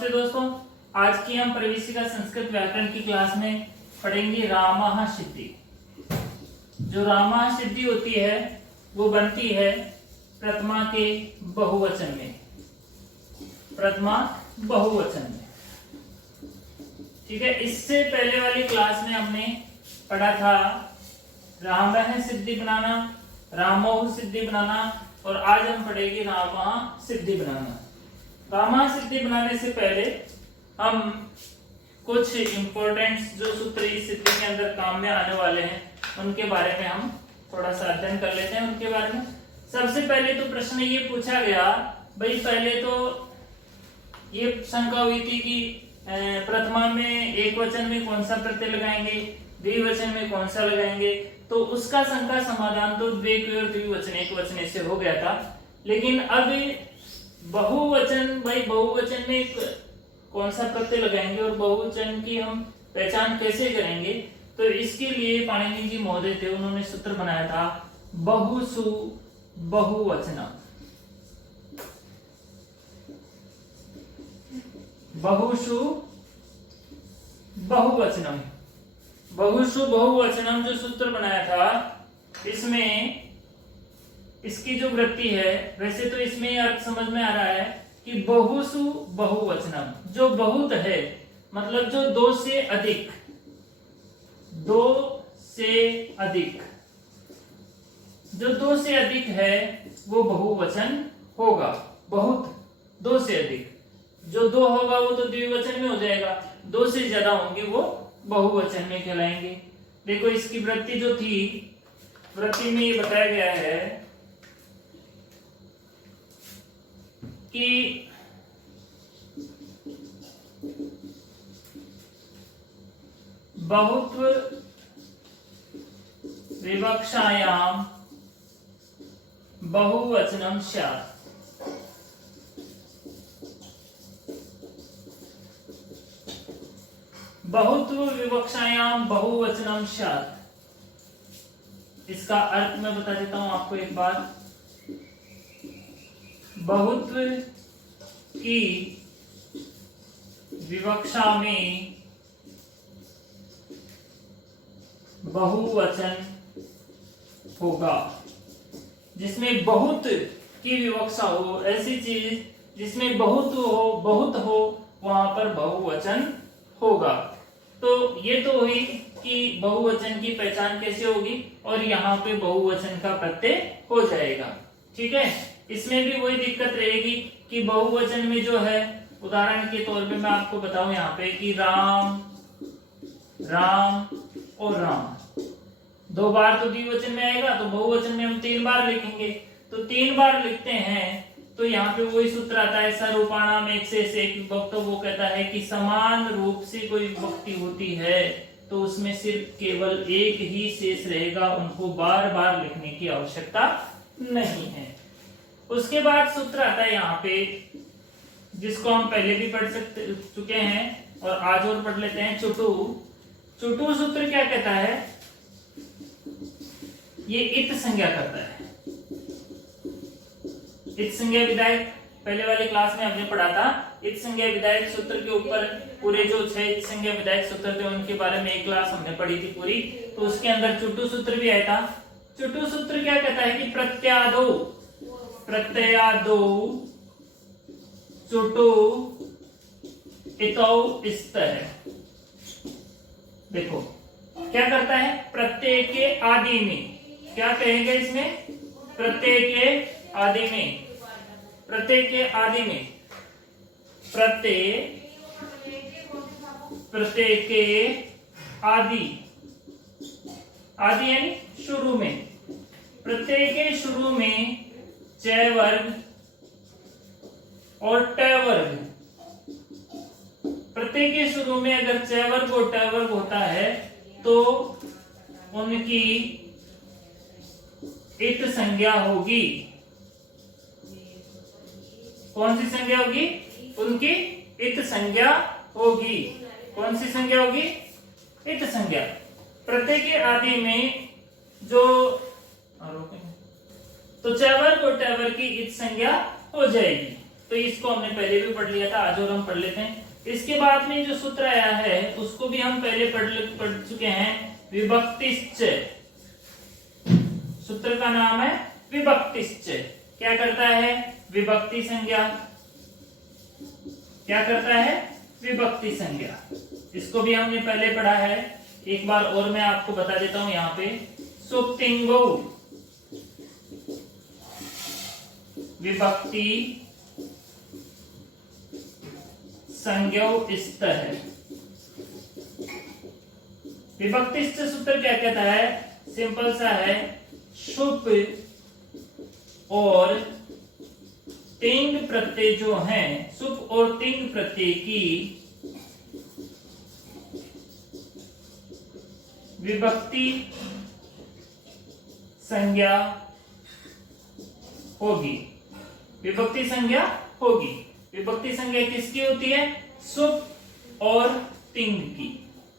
नमस्ते दोस्तों, आज की हम प्रवेशिका संस्कृत व्याकरण की क्लास में पढ़ेंगे रामः सिद्धि। जो रामः सिद्धि होती है वो बनती है प्रथमा के बहुवचन में, प्रथमा बहुवचन में। ठीक है, इससे पहले वाली क्लास में हमने पढ़ा था रामः सिद्धि बनाना, रामोह सिद्धि बनाना, और आज हम पढ़ेंगे रामः सिद्धि बनाना। रामः सिद्धि बनाने से पहले हम कुछ इंपॉर्टेंट जो सूत्र इस सिद्धि के अंदर काम में आने वाले हैं उनके बारे में हम थोड़ा सा अध्ययन कर लेते हैं। उनके बारे में सबसे पहले तो प्रश्न ये पूछा गया, भाई पहले तो ये शंका हुई थी कि प्रथमा में एक वचन में कौन सा प्रत्यय लगाएंगे, द्विवचन में कौन सा लगाएंगे। तो उसका शंका समाधान तो द्विक और द्विवचन एक वचन से हो गया था। लेकिन अब बहुवचन, भाई बहुवचन में कौन सा प्रत्यय लगाएंगे और बहुवचन की हम पहचान कैसे करेंगे, तो इसके लिए पाणिनि जी महोदय थे, उन्होंने सूत्र बनाया था बहुसु बहुवचनम। बहुसु बहुवचनम, बहुसु बहुवचनम जो सूत्र बनाया था, इसमें इसकी जो वृत्ति है, वैसे तो इसमें अर्थ समझ में आ रहा है कि बहुसु बहुवचनम, जो बहुत है मतलब जो दो से अधिक, दो से अधिक, जो दो से अधिक है वो बहुवचन होगा। बहुत, दो से अधिक, जो दो होगा वो तो द्विवचन में हो जाएगा, दो से ज्यादा होंगे वो बहुवचन में कहलाएंगे। देखो इसकी वृत्ति जो थी, वृत्ति में ये बताया गया है कि बहुत्व विवक्षायाम बहुवचनम स्यात्। बहुत्व विवक्षायाम बहुवचनम स्यात्, इसका अर्थ मैं बता देता हूं आपको एक बार। बहुत्व की विवक्षा में बहुवचन होगा। जिसमें बहुत की विवक्षा हो, ऐसी चीज जिसमें बहुत हो वहां पर बहुवचन होगा। तो ये तो हुई कि बहुवचन की पहचान कैसे होगी, और यहाँ पे बहुवचन का प्रत्यय हो जाएगा। ठीक है, इसमें भी वही दिक्कत रहेगी कि बहुवचन में जो है, उदाहरण के तौर पे मैं आपको बताऊं यहाँ पे कि राम, राम और राम, दो बार तो द्विवचन में आएगा, तो बहुवचन में हम 3 बार लिखेंगे। तो 3 बार लिखते हैं तो यहाँ पे वही सूत्र आता है सरूपाणाम एक से एक विभक्त। वो कहता है कि समान रूप से कोई विभक्ति होती है तो उसमें सिर्फ केवल एक ही शेष रहेगा, उनको बार बार लिखने की आवश्यकता नहीं है। उसके बाद सूत्र आता है यहाँ पे, जिसको हम पहले भी पढ़ चुके हैं और आज और पढ़ लेते हैं, चुटु। चुटु सूत्र क्या कहता है, ये इत संज्ञा करता है। इत संज्ञा विधायक पहले वाली क्लास में हमने पढ़ा था। इत संज्ञा विधायक सूत्र के ऊपर पूरे जो 6 इत संज्ञा विधायक सूत्र थे उनके बारे में एक क्लास हमने पढ़ी थी पूरी। तो उसके अंदर चुटु सूत्र भी आया था। चुटु सूत्र क्या कहता है कि प्रत्यादो, प्रत्ययादो चुटु इतौ स्तः। देखो क्या करता है, प्रत्यय के आदि में, क्या कहेंगे इसमें, प्रत्यय के आदि में, प्रत्यय के आदि में, प्रत्यय के आदि, आदि यानी शुरू में, प्रत्यय के शुरू में च वर्ग और ट वर्ग, प्रत्यय के शुरू में अगर च वर्ग और ट वर्ग होता है तो उनकी इत संज्ञा होगी। कौन सी संज्ञा होगी, उनकी इत संज्ञा होगी। कौन सी संज्ञा होगी, इत संज्ञा। प्रत्यय के आदि में जो तो च वर्ग और ट वर्ग की इत संज्ञा हो जाएगी। तो इसको हमने पहले भी पढ़ लिया था, आज और हम पढ़ लेते हैं। इसके बाद में जो सूत्र आया है उसको भी हम पहले पढ़ चुके हैं, विभक्तिश्च। सूत्र का नाम है विभक्तिश्च। क्या करता है? विभक्ति संज्ञा। क्या करता है? विभक्ति संज्ञा। इसको भी हमने पहले पढ़ा है, एक बार और मैं आपको बता देता हूं। यहाँ पे सुप्तिंगो विभक्ति संज्ञो स्तर है। विभक्ति सूत्र क्या कहता है? सिंपल सा है, शुप और तिंग प्रत्यय जो हैं, सुप और तिंग प्रत्यय की विभक्ति संज्ञा होगी। विभक्ति संज्ञा होगी। विभक्ति संज्ञा किसकी होती है? सुप और तिंग की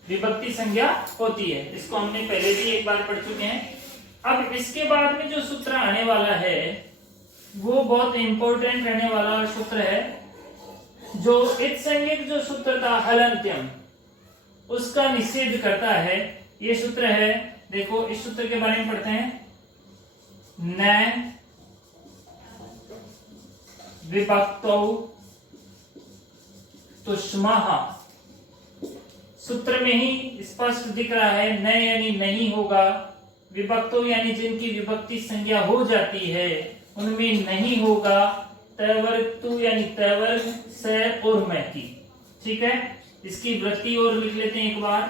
विभक्ति संज्ञा होती है। इसको हमने पहले भी एक बार पढ़ चुके हैं। अब इसके बाद में जो सूत्र आने वाला है वो बहुत इंपॉर्टेंट रहने वाला सूत्र है। जो इत्संज्ञक जो सूत्र था हलन्त्यम, उसका निषेध करता है। ये सूत्र है, देखो इस सूत्र के बारे में पढ़ते हैं। न विभक्तौ तुष्मः, सूत्र में ही स्पष्ट दिख रहा है, न यानी नहीं होगा, विभक्तौ यानी जिनकी विभक्ति संज्ञा हो जाती है उनमें नहीं होगा, तैवर्ग तु यानी तैवर्ग, से और मैं की। ठीक है, इसकी वृत्ति और लिख लेते हैं एक बार।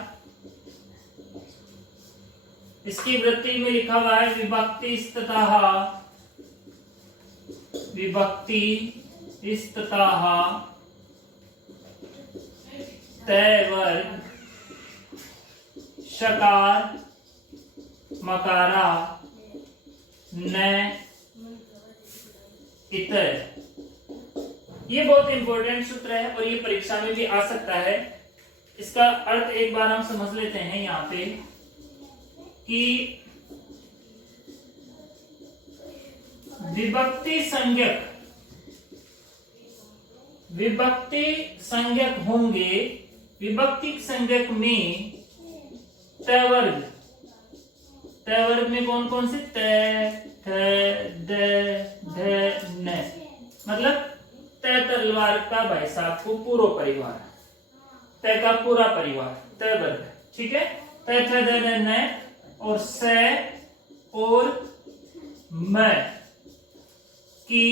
इसकी वृत्ति में लिखा हुआ है विभक्ति स्ततः, विभक्ति स्ततः तैवर्ग शकार मकारा न इतर। ये बहुत इंपॉर्टेंट सूत्र है और ये परीक्षा में भी आ सकता है। इसका अर्थ एक बार हम समझ लेते हैं यहाँ पे कि विभक्ति संज्ञक होंगे। विभक्ति संज्ञक में तैवर्ग, तैवर्ग में कौन कौन से? तै, थ, द, ध, न, मतलब तै तलवार का भाई साहब को पूरा परिवार, तै का पूरा परिवार तैवर्ग। ठीक है, तै थ द न और से और म की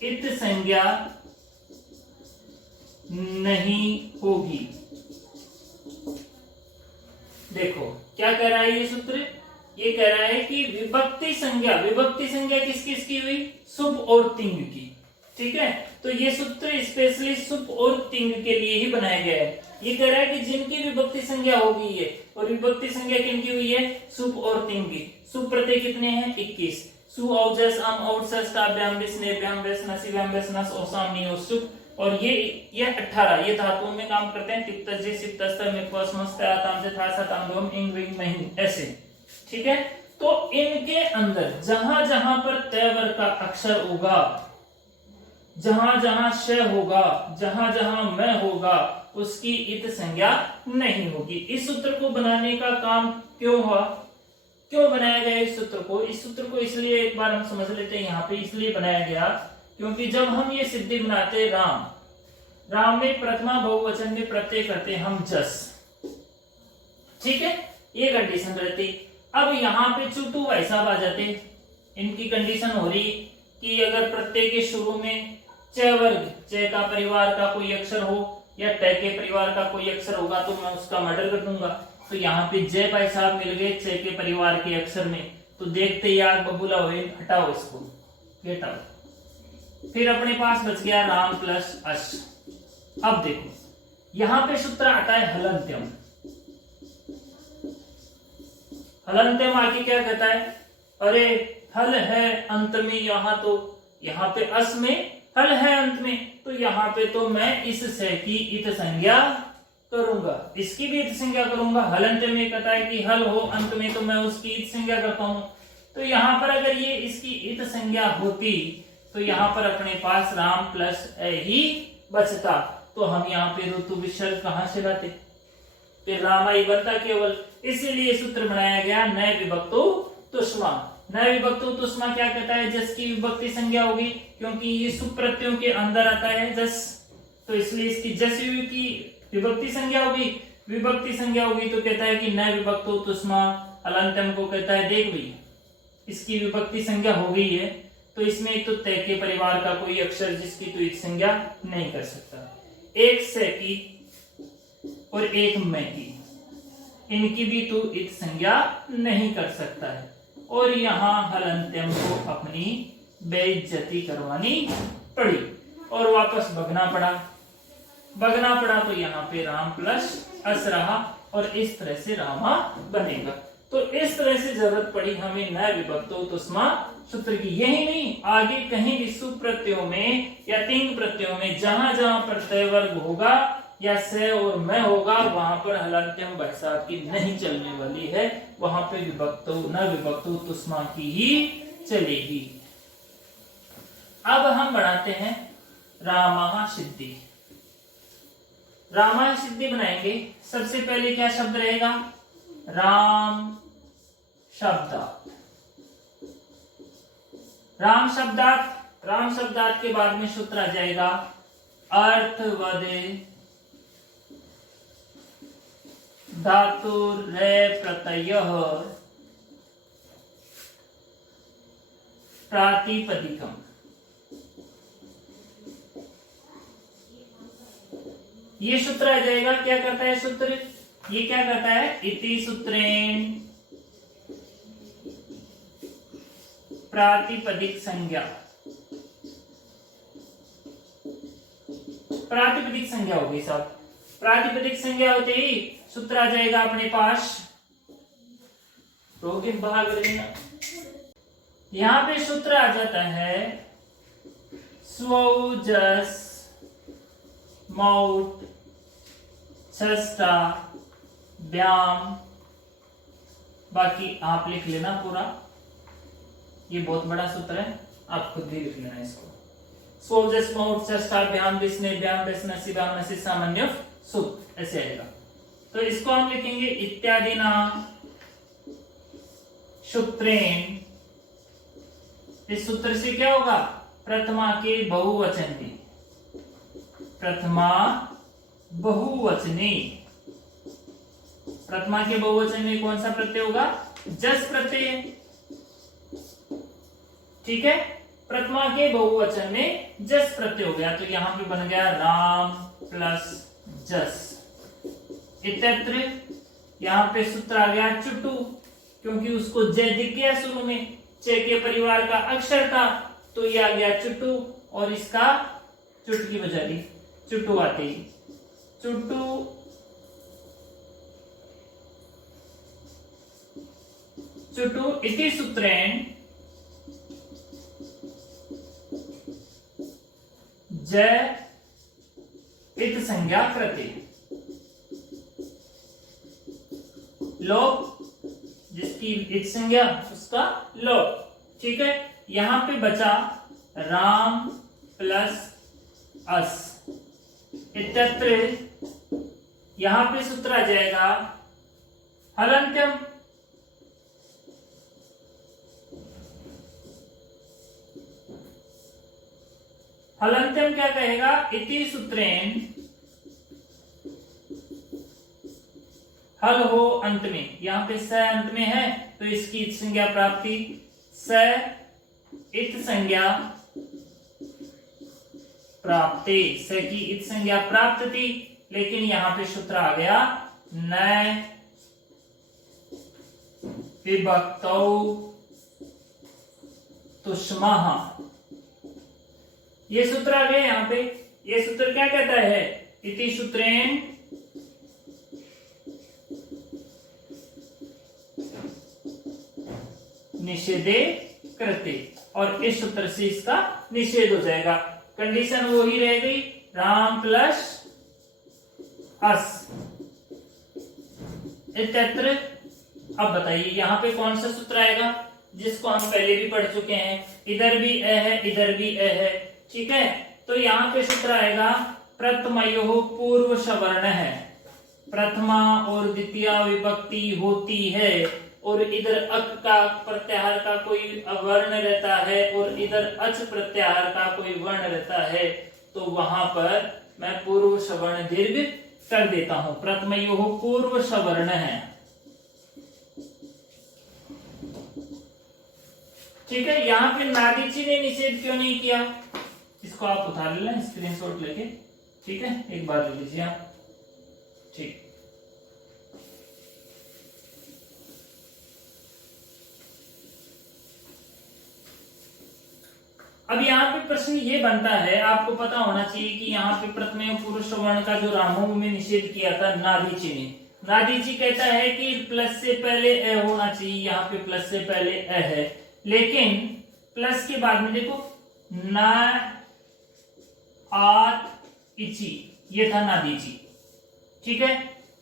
इत संज्ञा नहीं होगी। देखो क्या कह रहा है ये सूत्र? ये कह रहा है कि विभक्ति संज्ञा किस किस की हुई? सुप और तिंग की। ठीक है, तो ये सूत्र स्पेशली सुप और तिंग के लिए ही बनाया गया है। ये कह रहा है कि जिनकी विभक्ति संज्ञा हो गई है, और विभक्ति संज्ञा किनकी हुई है? सुप और तिंग की। सुप प्रत्यय कितने हैं? 21। सु औजस अम औजस ताभ्याम विस्नेभ्याम वैसनसिभ्याम वैसनस ओसाम नियो सुप। और ये 18 ये धातुओं में काम करते हैं। तिप्तजे सिप्तस्तर मिक्वस्मस्ते आताम से था सताम दोम इंग विंग महिं ऐसे। ठीक है, तो इनके अंदर जहां जहां पर तैवर्ग का अक्षर होगा, जहां जहां श होगा, जहां जहां मैं होगा, उसकी इत संज्ञा नहीं होगी। इस सूत्र को बनाने का काम क्यों हुआ? क्यों बनाया गया इस सूत्र को? इस सूत्र को इसलिए एक बार हम समझ लेते हैं। यहाँ पे इसलिए बनाया गया क्योंकि जब हम ये सिद्धि बनाते राम में प्रथमा बहुवचन में प्रत्यय करते हम जस। ठीक है, ये कंडीशन रहती। अब यहाँ पे चुटू भाई साहब आ जाते। इनकी कंडीशन हो रही कि अगर प्रत्यय के शुरू में च वर्ग, च का परिवार का कोई अक्षर हो या ट के परिवार का कोई अक्षर होगा तो मैं उसका मर्डर कर दूंगा। तो यहाँ पे जय भाई साहब मिल गए च के परिवार के अक्षर में, तो देखते ही आग बबूला हुए, हटाओ इसको, गेट आउट। फिर अपने पास बच गया राम प्लस अश। अब देखो यहाँ पे सूत्र आता है हलन्त्यम। हलन्त्यम आके क्या कहता है? अरे हल है अंत में, यहाँ पे अस में हल है अंत में, तो यहाँ पे तो मैं इस से की इत संज्ञा करूंगा, इसकी भी इत संज्ञा करूंगा। हलंत में कहता है कि हल हो अंत में, तो मैं उसकी इत संज्ञा करता हूं। तो यहाँ पर अगर ये इसकी इत संज्ञा होती तो यहाँ पर अपने पास राम प्लस ए ही बचता, तो हम यहाँ पे ऋतु विसर्ग कहाँ से लाते, फिर रामा ही बनता केवल। इसीलिए सूत्र बनाया गया नए विभक्तो तुष्मा। नए विभक्तो तुष्मा क्या कहता है, जस की विभक्ति संज्ञा होगी, क्योंकि ये सुप्रत्ययों के अंदर आता है जस, तो इसलिए इसकी जस की विभक्ति संज्ञा होगी। विभक्ति संज्ञा होगी तो कहता है कि नए विभक्तो तुष्मा। अलंत्यम को कहता है देख भाई इसकी विभक्ति संज्ञा हो गई है, तो इसमें एक तो तय के परिवार का कोई अक्षर जिसकी तो एक संज्ञा नहीं कर सकता, एक से की और एक में की, इनकी भी तो एक संज्ञा नहीं कर सकता है। और यहाँ हलंत्यम को अपनी बेइज्जती करवानी पड़ी और वापस भगना पड़ा तो यहाँ पे राम प्लस अस रहा और इस तरह से रामा बनेगा। तो इस तरह से जरूरत पड़ी हमें नए विभक्तो तुष्मा सूत्र की। यही नहीं, आगे कहीं भी सुप्रत्ययों में या तिंग प्रत्ययों में जहां जहां प्रत्यय वर्ग होगा या से और मैं होगा, वहां पर हलंत्यम बरसात की नहीं चलने वाली है, वहां पे विभक्तो न विभक्तो तुष्मा की ही चलेगी। अब हम बढ़ाते हैं रामा सिद्धि। रामा सिद्धि बनाएंगे। सबसे पहले क्या शब्द रहेगा, राम शब्दार्थ। राम शब्दार्थ के बाद में सूत्र आ जाएगा अर्थवदे धातुर्रे प्रत्ययः प्रातिपदिकम्। ये सूत्र आ जाएगा। क्या करता है सूत्र, ये क्या करता है, इति सूत्रेण प्रातिपदिक संज्ञा। प्रातिपदिक संज्ञा होगी साहब। प्रातिपदिक संज्ञा होते ही सूत्र आ जाएगा अपने पास, रोगिन भाग लेना। यहां पे सूत्र आ जाता है स्वौ जस मौट छष्टा व्याम। बाकी आप लिख लेना पूरा, ये बहुत बड़ा सूत्र है, आप खुद भी लिख लेना इसको। स्वजस मौट छष्टा व्याम विस्ने व्याम विस्ने सिवाम नसि सामान्य सुख, ऐसे आएगा। तो इसको हम लिखेंगे इत्यादि नाम सूत्रेण। इस सूत्र से क्या होगा, प्रथमा के बहुवचन, प्रथमा बहुवचने। प्रथमा के बहुवचन में कौन सा प्रत्यय होगा, जस प्रत्यय। ठीक है, प्रथमा के बहुवचन में जस प्रत्यय हो गया, तो यहां पे बन गया राम प्लस जस। इत्यत्र यहां पे सूत्र आ गया चुटू, क्योंकि उसको जय दिख गया शुरू में, च के परिवार का अक्षर था, तो ये आ गया चुटू और इसका चुटकी बजा दी, चुटू आते ही चुटू। चुटू इति सूत्रेण जय इत संज्ञा कृते। लोप, जिसकी इत संज्ञा उसका लोप। ठीक है, यहां पे बचा राम प्लस अस। इत्यत्र यहां पे सूत्र आ जाएगा हलंत्यम। हलंत्यम क्या कहेगा, इति सूत्रेण हल हो अंत में, यहां पे स अंत में है तो इसकी इत संज्ञा प्राप्ति, स इत संज्ञा प्राप्ति, स की इत संज्ञा प्राप्त थी, लेकिन यहां पे सूत्र आ गया नए विभक्तौ तुष्मः। ये सूत्र आ गया यहाँ पे। ये सूत्र क्या कहता है, इति सूत्रेण निषेधे कृते, और इस सूत्र से इसका निषेध हो जाएगा। कंडीशन वो ही रह गई, राम प्लस अस। इत्यत्र अब बताइए यहां पे कौन सा सूत्र आएगा, जिसको हम पहले भी पढ़ चुके हैं। इधर भी ए है, इधर भी ए है, ठीक है। तो यहाँ पे सूत्र आएगा प्रथमयोः पूर्व सवर्ण है, प्रथमा और द्वितीया विभक्ति होती है, और इधर अक का प्रत्याहार का कोई वर्ण रहता है और इधर अच प्रत्याहार का कोई वर्ण रहता है, तो वहां पर मैं पूर्व सवर्ण दीर्घ कर देता हूं। प्रथमयोः पूर्व सवर्ण है, ठीक है। यहाँ पे नादीची ने निषेध क्यों नहीं किया, इसको आप उठा लेना स्क्रीनशॉट लेके, ठीक है, एक बार ले लीजिए आप, ठीक। अब यहाँ पे प्रश्न ये बनता है, आपको पता होना चाहिए कि यहाँ पे प्रथम पूर्व सवर्ण का जो रामों में निषेध किया था नादीची ने, नादीची कहता है कि प्लस से पहले ए होना चाहिए, यहाँ पे प्लस से पहले ए है, लेकिन प्लस के बाद में देखो ना आत इची, ये था नादीची, ठीक है।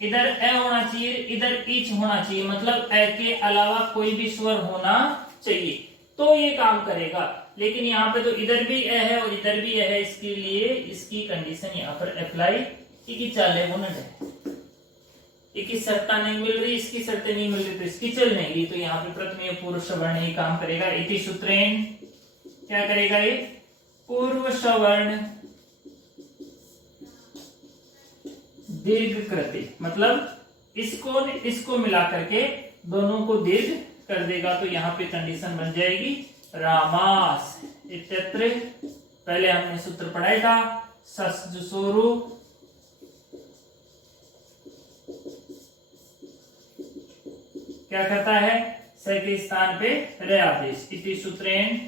इधर ए होना चाहिए, इधर इच होना चाहिए, मतलब ए के अलावा कोई भी स्वर होना चाहिए, तो ये काम करेगा। लेकिन यहाँ पे तो इधर भी ए है और इधर भी ए है, इसके लिए इसकी कंडीशन यहाँ पर अप्लाई की चाले होना है, इसकी शर्त नहीं मिल रही, इसकी शर्तें नहीं मिल रही, तो इसकी चल नहीं रही, तो यहाँ पे प्रथम पूर्व सवर्ण ही काम करेगा। इति सूत्रेण क्या करेगा, ये पूर्व सवर्ण दीर्घ कृति, मतलब इसको मिला करके दोनों को दीर्घ कर देगा, तो यहाँ पे कंडीशन बन जाएगी रामास इत्यत्र। पहले हमने सूत्र पढ़ाया था सस्जुसोरु, क्या करता है, स के स्थान पे रे आदेश, इति सूत्रेण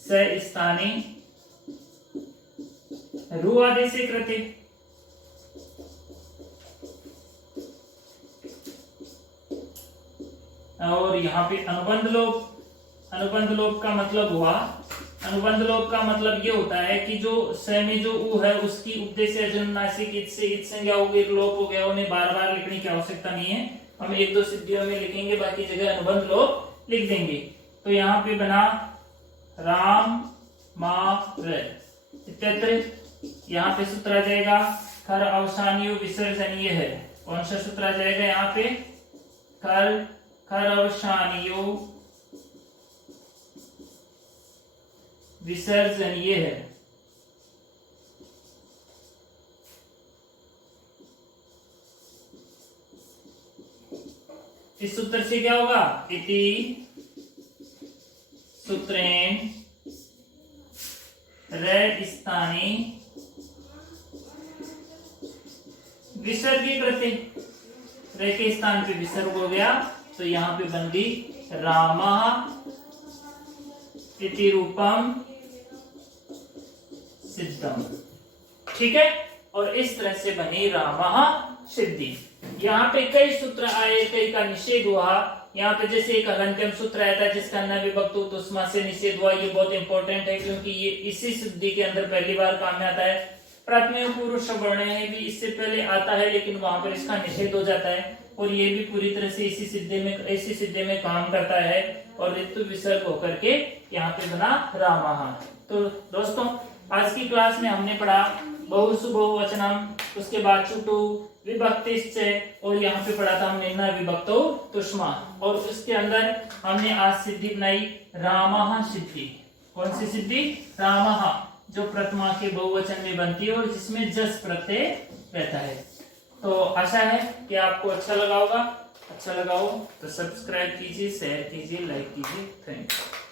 स स्थानी रु आदेश कृते। और यहाँ पे अनुबंध लोप का मतलब हुआ, अनुबंध लोप का मतलब ये होता है कि जो स में जो उ है उसकी उपदेश नासिक इत से इत संज्ञा हो गई, लोप हो गया, उन्हें बार बार लिखने की आवश्यकता नहीं है, हम एक दो सिद्धियों में लिखेंगे, बाकी जगह अनुबंध लोप लिख देंगे। तो यहाँ पे बना राम मा र इत्यत्र, यहाँ पे सूत्र आ जाएगा खर अवसानियो विसर्जनीय है, कौन सा सूत्र आ जाएगा यहाँ पे, खर अवसानियो विसर्जनीय है। इस सूत्र से क्या होगा, इति सूत्रेण रे स्थानी विसर्गी कृते, रे के स्थान पे विसर्ग हो गया, तो यहाँ पे बन गई रामा इति रूपम सिद्धम, ठीक है। और इस तरह से बनी रामा सिद्धि। यहाँ पे कई सूत्र आए, कई का निषेध हुआ। यहाँ पे जैसे एक हलंत्यम सूत्र आया था जिसका न विभक्त उष्मा से निषेध हुआ, ये बहुत इंपॉर्टेंट है क्योंकि ये इसी सिद्धि के अंदर पहली बार काम में आता है। प्रथम पूर्व सवर्ण है भी इससे पहले आता है, लेकिन वहां पर इसका निषेध हो जाता है, और ये भी पूरी तरह से इसी सिद्धि में काम करता है, और ऋतु विसर्ग होकर के यहाँ पे बना रामा। तो दोस्तों आज की क्लास में हमने पढ़ा बहुसु बहुवचनम, उसके बाद चुटु विभक्तिश्च, और यहाँ पे पढ़ा था हमने न विभक्तो तुष्मा, और उसके अंदर हमने आज सिद्धि बनाई रामः सिद्धि। कौन सी सिद्धि, रामः, जो प्रथमा के बहुवचन में बनती है और जिसमें जस प्रत्यय रहता है। तो आशा है कि आपको अच्छा लगा होगा, अच्छा लगा हो तो सब्सक्राइब कीजिए, शेयर कीजिए, लाइक कीजिए। Thank you.